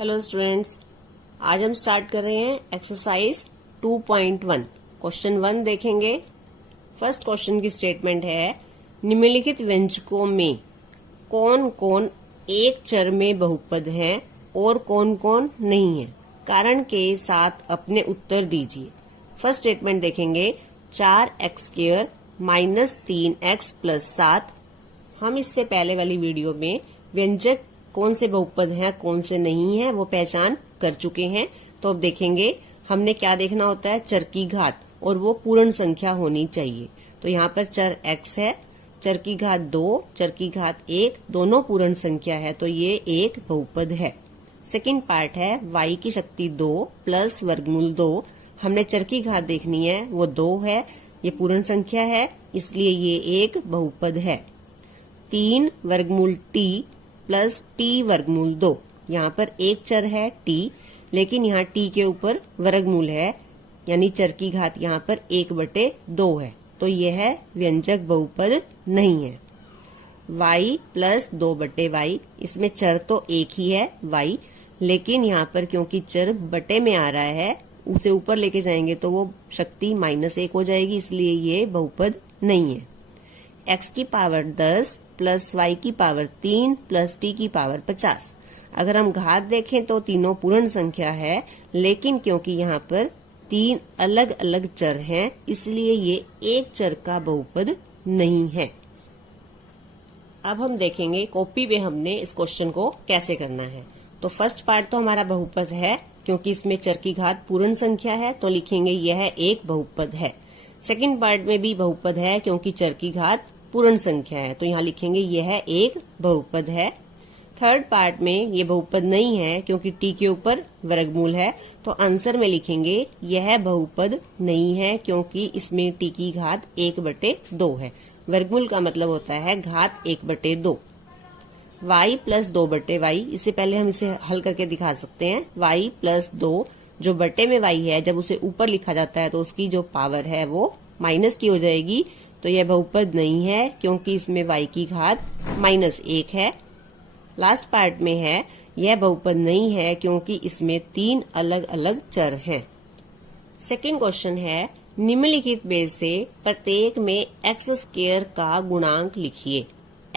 Hello students, आज हम start कर रहे हैं एक्सरसाइज 2.1। क्वेश्चन 1 देखेंगे। फर्स्ट क्वेश्चन की स्टेटमेंट है, निम्नलिखित व्यंजकों में कौन कौन एक चर में बहुपद हैं और कौन कौन नहीं है। कारण के साथ अपने उत्तर दीजिए। फर्स्ट स्टेटमेंट देखेंगे, 4x² माइनस 3x प्लस 7। हम इससे पहले वाली वीडियो में व्यंजक कौन से बहुपद हैं कौन से नहीं है वो पहचान कर चुके हैं। तो अब देखेंगे हमने क्या देखना होता है, चर की घात, और वो पूर्ण संख्या होनी चाहिए। तो यहाँ पर चर x है, चर की घात 2, चर की घात 1, दोनों पूर्ण संख्या है, तो ये एक बहुपद है। सेकंड पार्ट है y की शक्ति 2 प्लस वर्गमूल 2। हमने चर की घात देखनी है, वो 2 है, ये पूर्ण संख्या है, इसलिए ये एक बहुपद है। 3 वर्गमूल t प्लस t वर्गमूल 2। यहाँ पर एक चर है t, लेकिन यहाँ t के ऊपर वर्गमूल है, यानी चर की घात यहाँ पर 1/2 है, तो यह व्यंजक बहुपद नहीं है। y प्लस 2/y, इसमें चर तो एक ही है y, लेकिन यहाँ पर क्योंकि चर बटे में आ रहा है, उसे ऊपर लेके जाएंगे तो वो शक्ति -1 हो जाएगी, इसलिए ये बहुपद नहीं है। x की पावर 10 प्लस y की पावर 3 प्लस t की पावर 50। अगर हम घात देखें तो तीनों पूर्ण संख्या है, लेकिन क्योंकि यहाँ पर 3 अलग अलग चर हैं, इसलिए ये एक चर का बहुपद नहीं है। अब हम देखेंगे कॉपी में हमने इस क्वेश्चन को कैसे करना है। तो फर्स्ट पार्ट तो हमारा बहुपद है, क्योंकि इसमें चर की घात पूर्ण संख्या है, तो लिखेंगे यह एक बहुपद है। सेकंड पार्ट में भी बहुपद है, क्योंकि चर की घात पूर्ण संख्या है, तो यहाँ लिखेंगे यह एक बहुपद है। थर्ड पार्ट में ये बहुपद नहीं है, क्योंकि t के ऊपर वर्गमूल है, तो आंसर में लिखेंगे यह बहुपद नहीं है, क्योंकि इसमें t की घात 1/2 है। वर्गमूल का मतलब होता है घात 1/2। y प्लस 2/y, इससे पहले हम इसे हल करके दिखा सकते हैं। y प्लस 2, जो बटे में y है, जब उसे ऊपर लिखा जाता है तो उसकी जो पावर है वो माइनस की हो जाएगी, तो यह बहुपद नहीं है, क्योंकि इसमें y की घात -1 है। लास्ट पार्ट में है, यह बहुपद नहीं है, क्योंकि इसमें 3 अलग अलग चर हैं। सेकंड क्वेश्चन है, निम्नलिखित में से प्रत्येक में x² का गुणांक लिखिए।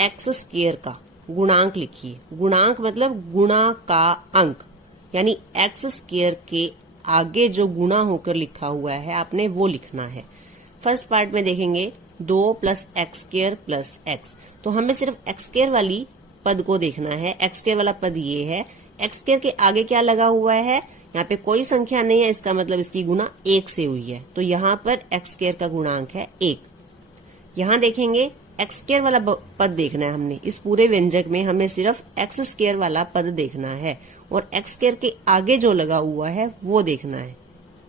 x² का गुणांक लिखिए। गुणांक मतलब गुणा का अंक, यानी x² के आगे जो गुणा होकर लिखा हुआ है आपने वो लिखना है। फर्स्ट पार्ट में देखेंगे 2 प्लस x² प्लस x, तो हमें सिर्फ x² वाली पद को देखना है। x² वाला पद ये है, x² के आगे क्या लगा हुआ है, यहाँ पे कोई संख्या नहीं है, इसका मतलब इसकी गुणा 1 से हुई है, तो यहाँ पर x² का गुणांक है 1। यहाँ देखेंगे x² वाला पद देखना है हमने। इस पूरे व्यंजक में हमें सिर्फ x² वाला पद देखना है, और x² के आगे जो लगा हुआ है वो देखना है।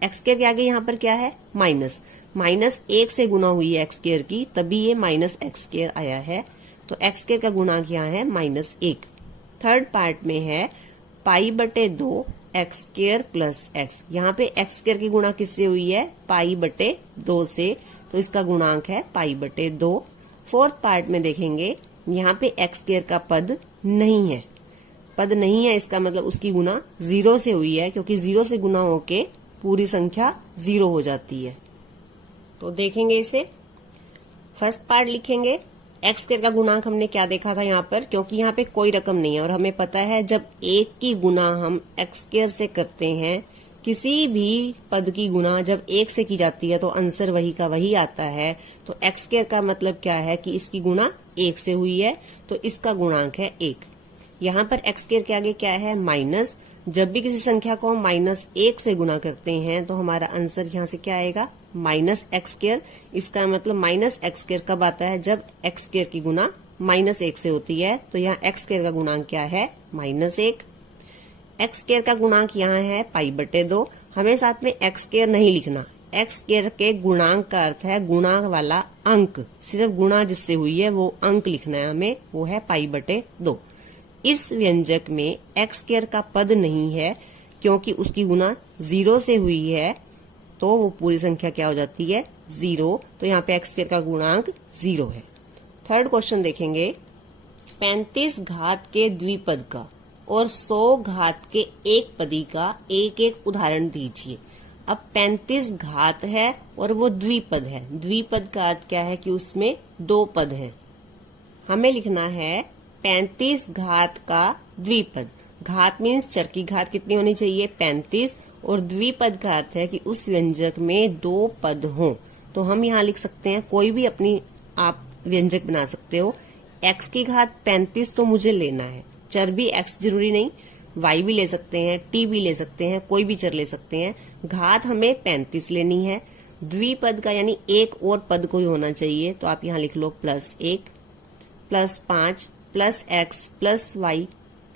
x² के आगे यहाँ पर क्या है, -1 से गुना हुई है x² की, तभी ये -x² आया है, तो x² का गुणांक यहाँ है -1। थर्ड पार्ट में है π/2 x² प्लस x। यहाँ पे x² की गुणा किससे हुई है, π/2 से, तो इसका गुणांक है π/2। फोर्थ पार्ट में देखेंगे, यहाँ पे x² का पद नहीं है। पद नहीं है, इसका मतलब उसकी गुणा 0 से हुई है, क्योंकि 0 से गुना होके पूरी संख्या 0 हो जाती है। तो देखेंगे इसे। फर्स्ट पार्ट लिखेंगे, x² का गुणांक हमने क्या देखा था यहाँ पर, क्योंकि यहाँ पे कोई रकम नहीं है, और हमें पता है जब 1 की गुणा हम x² से करते हैं, किसी भी पद की गुणा जब 1 से की जाती है तो आंसर वही का वही आता है। तो x² का मतलब क्या है कि इसकी गुणा 1 से हुई है, तो इसका गुणांक है 1। यहाँ पर x² के आगे क्या है, माइनस। जब भी किसी संख्या को हम -1 से गुना करते हैं तो हमारा आंसर यहाँ से क्या आएगा, -x²। इसका मतलब -x² कब आता है, जब x² की गुना -1 से होती है, तो यहाँ x² का गुणांक क्या है, -1। x² का गुणांक यहाँ है π/2। हमें साथ में x² नहीं लिखना। x² के गुणांक का अर्थ है गुणा वाला अंक, सिर्फ गुणा जिससे हुई है वो अंक लिखना है हमें, वो है π/2। इस व्यंजक में x² का पद नहीं है, क्योंकि उसकी गुणा 0 से हुई है, तो वो पूरी संख्या क्या हो जाती है, 0। तो यहाँ पे x² का गुणांक 0 है। थर्ड क्वेश्चन देखेंगे, 35 घात के द्विपद का और 100 घात के एक पदी का एक एक उदाहरण दीजिए। अब 35 घात है और वो द्विपद है। द्विपद का अर्थ क्या है कि उसमें दो पद है। हमें लिखना है 35 घात का द्विपद। घात मीन्स चर की घात कितनी होनी चाहिए, 35, और द्विपद का अर्थ है कि उस व्यंजक में दो पद हों। तो हम यहाँ लिख सकते हैं, कोई भी अपनी आप व्यंजक बना सकते हो। x की घात 35 तो मुझे लेना है। चर भी x जरूरी नहीं, y भी ले सकते हैं, t भी ले सकते हैं, कोई भी चर ले सकते हैं। घात हमें 35 लेनी है। द्विपद का यानी एक और पद कोई होना चाहिए, तो आप यहाँ लिख लो +1 +5 +x +y,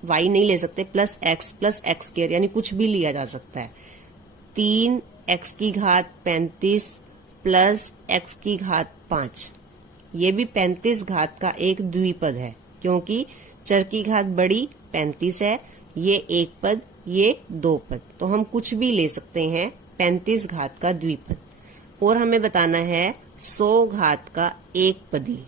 y नहीं ले सकते, +x +x² यानी कुछ भी लिया जा सकता है। 3x की घात 35 प्लस x की घात 5, ये भी 35 घात का एक द्विपद है, क्योंकि चर की घात बड़ी 35 है, ये एक पद, ये दो पद, तो हम कुछ भी ले सकते हैं 35 घात का द्विपद। और हमें बताना है 100 घात का एक पदी।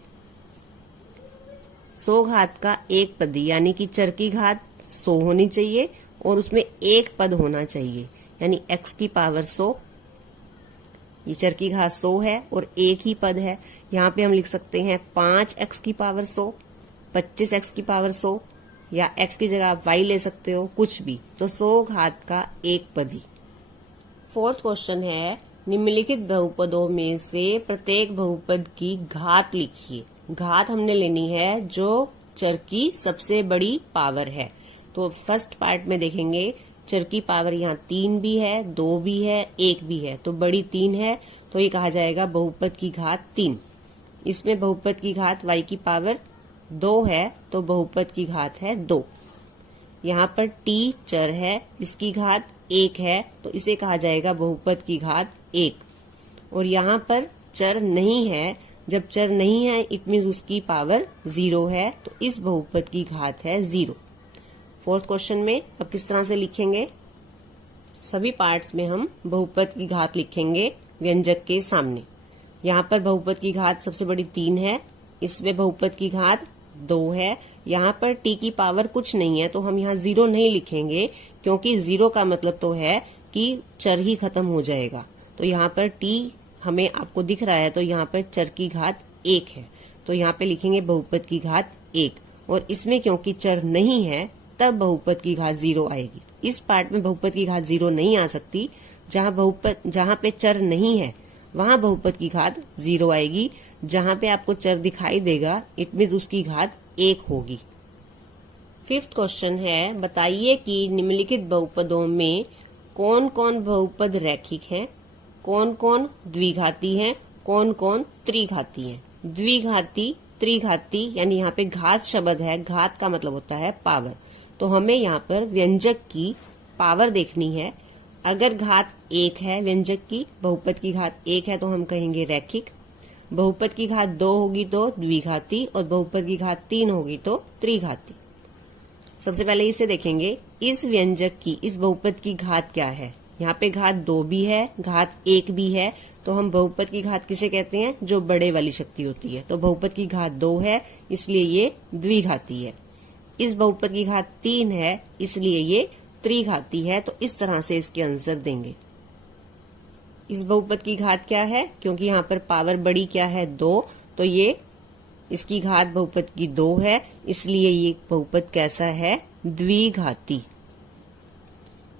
100 घात का एक पदी यानी कि चर की घात 100 होनी चाहिए और उसमें एक पद होना चाहिए, यानी x की पावर 100। ये चर की घात 100 है और एक ही पद है। यहाँ पे हम लिख सकते हैं 5x की पावर 100, 25x की पावर 100, या x की जगह आप y ले सकते हो, कुछ भी। तो 100 घात का एक पदी। फोर्थ क्वेश्चन है, निम्नलिखित बहुपदों में से प्रत्येक बहुपद की घात लिखिए। घात हमने लेनी है जो चर की सबसे बड़ी पावर है। तो फर्स्ट पार्ट में देखेंगे, चर की पावर यहाँ 3 भी है, 2 भी है, 1 भी है, तो बड़ी 3 है, तो ये कहा जाएगा बहुपद की घात 3। इसमें बहुपद की घात y की पावर 2 है, तो बहुपद की घात है 2। यहाँ पर t चर है, इसकी घात 1 है, तो इसे कहा जाएगा बहुपद की घात 1। और यहाँ पर चर नहीं है, जब चर नहीं है इट मीन्स उसकी पावर 0 है, तो इस बहुपद की घात है 0। फोर्थ क्वेश्चन में अब किस तरह से लिखेंगे, सभी पार्ट्स में हम बहुपद की घात लिखेंगे व्यंजक के सामने। यहाँ पर बहुपद की घात सबसे बड़ी 3 है, इसमें बहुपद की घात 2 है। यहाँ पर t की पावर कुछ नहीं है, तो हम यहाँ 0 नहीं लिखेंगे, क्योंकि 0 का मतलब तो है कि चर ही खत्म हो जाएगा। तो यहाँ पर t हमें आपको दिख रहा है, तो यहाँ पर चर की घात 1 है, तो यहाँ पे लिखेंगे बहुपद की घात 1। और इसमें क्योंकि चर नहीं है, तब बहुपद की घात 0 आएगी। इस पार्ट में बहुपद की घात 0 नहीं आ सकती। जहाँ पे चर नहीं है वहां बहुपद की घात 0 आएगी। जहां पे आपको चर दिखाई देगा इट मीन्स उसकी घात 1 होगी। फिफ्थ क्वेश्चन है, बताइए कि निम्नलिखित बहुपदों में कौन कौन बहुपद रैखिक हैं, कौन कौन द्विघाती हैं, कौन कौन त्रिघाती हैं। द्विघाती, त्रिघाती यानी यहाँ पे घात शब्द है, घात का मतलब होता है पावर। तो हमें यहाँ पर व्यंजक की पावर देखनी है। अगर घात 1 है व्यंजक की, बहुपद की घात 1 है, तो हम कहेंगे रैखिक। बहुपद की घात 2 होगी तो द्विघाती, और बहुपद की घात 3 होगी तो त्रिघाती। सबसे पहले इसे देखेंगे, इस व्यंजक की, इस बहुपद की घात क्या है। यहाँ पे घात 2 भी है, घात 1 भी है, तो हम बहुपद की घात किसे कहते हैं, जो बड़े वाली शक्ति होती है। तो बहुपद की घात 2 है, इसलिए ये द्विघाती है। इस बहुपद की घात 3 है, इसलिए ये त्रिघाती है। तो इस तरह से इसके आंसर देंगे। इस बहुपद की घात क्या है, क्योंकि यहाँ पर पावर बड़ी क्या है 2, तो ये इसकी घात बहुपद की 2 है, इसलिए ये बहुपद कैसा है, द्विघाती।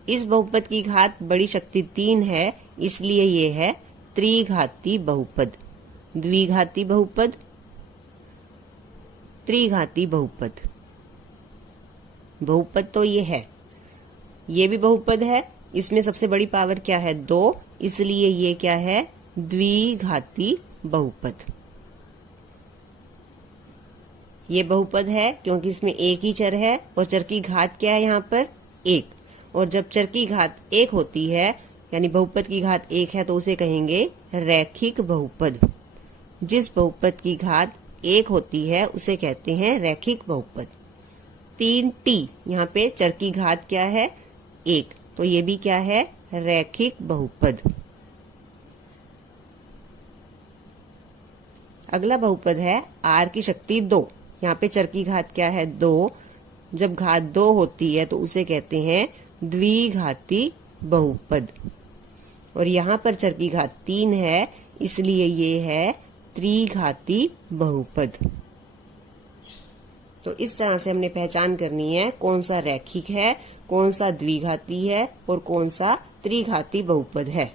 इस बहुपद की घात बड़ी शक्ति 3 है, इसलिए ये है त्रिघाती बहुपद। द्विघाती बहुपद, त्रिघाती बहुपद। बहुपद तो ये है, ये भी बहुपद है, इसमें सबसे बड़ी पावर क्या है 2, इसलिए ये क्या है, द्विघाती बहुपद। ये बहुपद है क्योंकि इसमें एक ही चर है और चर की घात क्या है यहाँ पर 1, और जब चर की घात 1 होती है यानी बहुपद की घात 1 है तो उसे कहेंगे रैखिक बहुपद। जिस बहुपद की घात 1 होती है उसे कहते हैं रैखिक बहुपद। 3t, यहाँ पे चर की घात क्या है 1, तो ये भी क्या है, रैखिक बहुपद। अगला बहुपद है r की शक्ति 2। यहाँ पे चर की घात क्या है 2, जब घात 2 होती है तो उसे कहते हैं द्विघाती बहुपद। और यहां पर चर की घात 3 है, इसलिए ये है त्रिघाती बहुपद। तो इस तरह से हमने पहचान करनी है कौन सा रैखिक है, कौन सा द्विघाती है और कौन सा त्रिघाती बहुपद है।